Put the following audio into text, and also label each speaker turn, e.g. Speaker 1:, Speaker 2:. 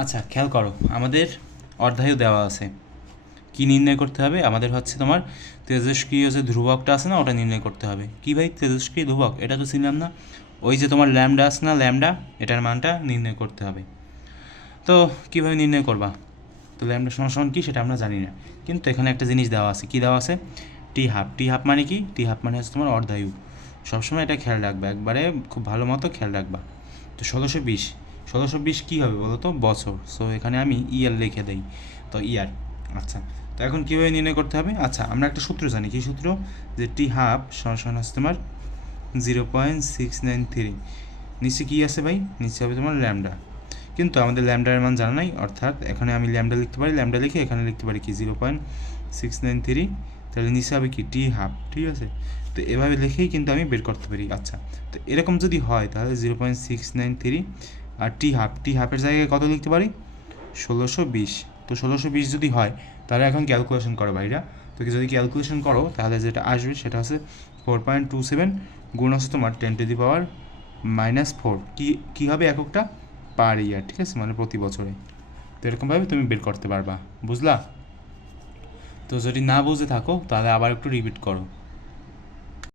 Speaker 1: আচ্ছা খেয়াল করো, আমাদের অর্ধায়ু দেওয়া আছে। কি নির্ণয় করতে হবে? আমাদের হচ্ছে তোমার তেজস্ক্রিয় যে ধ্রুবকটা আছে না, ওটা নির্ণয় করতে হবে। কি ভাই? তেজস্ক্রিয় ধ্রুবক, এটা তো ছিলাম না। ওই যে তোমার ল্যামডা আছে না, ল্যামডা, এটার মানটা নির্ণয় করতে হবে। তো কীভাবে নির্ণয় করবা? তো ল্যামডা সমান কী, সেটা আমরা জানি না। কিন্তু এখানে একটা জিনিস দেওয়া আছে। কী দেওয়া আছে? টি হাফ। টি হাফ মানে কি? টি হাফ মানে হচ্ছে তোমার অর্ধায়ু। সবসময় এটা খেয়াল রাখবা, একবারে খুব ভালো মতো খেয়াল রাখবা। তো ষোলোশো বিশ। ষোলোশো বিশ কী হবে বলো তো? বছর। সো এখানে আমি ইয়ার লিখে দেই। তো ইয়ার আচ্ছা। তো এখন কীভাবে নির্ণয় করতে হবে? আচ্ছা আমরা একটা সূত্র জানি। কী সূত্র? যে টি হাফ সমান হচ্ছে তোমার zero point six nine three নিচে কী আছে ভাই? নিচে হবে তোমার ল্যামডা কিন্তু আমাদের ল্যামডার মান জানা নাই, অর্থাৎ এখানে আমি ল্যামডা লিখতে পারি ল্যামডা লিখে এখানে লিখতে পারি কি? Zero point six nine three তাহলে নিচে হবে কি? টি হাফ ঠিক আছে? তো এভাবে লিখেই কিন্তু আমি বের করতে পারি। আচ্ছা তো এরকম যদি হয় তাহলে zero point six nine three আর টি হাফ টি হাফের জায়গায় কত লিখতে পারি? ষোলোশো বিশ। তো ষোলোশো বিশ যদি হয়, তাহলে এখন ক্যালকুলেশন করো ভাইরা। তো যদি ক্যালকুলেশন করো, তাহলে যেটা আসবে সেটা হচ্ছে ফোর পয়েন্ট টু সেভেন গুণ হচ্ছে তোমার ten to the power minus four কী কী হবে এককটা? পার ইয়ার ঠিক আছে? মানে প্রতি বছরে। তো এরকমভাবে তুমি বের করতে পারবা। বুঝলা? তো যদি না বুঝে থাকো, তাহলে আবার একটু রিপিট করো।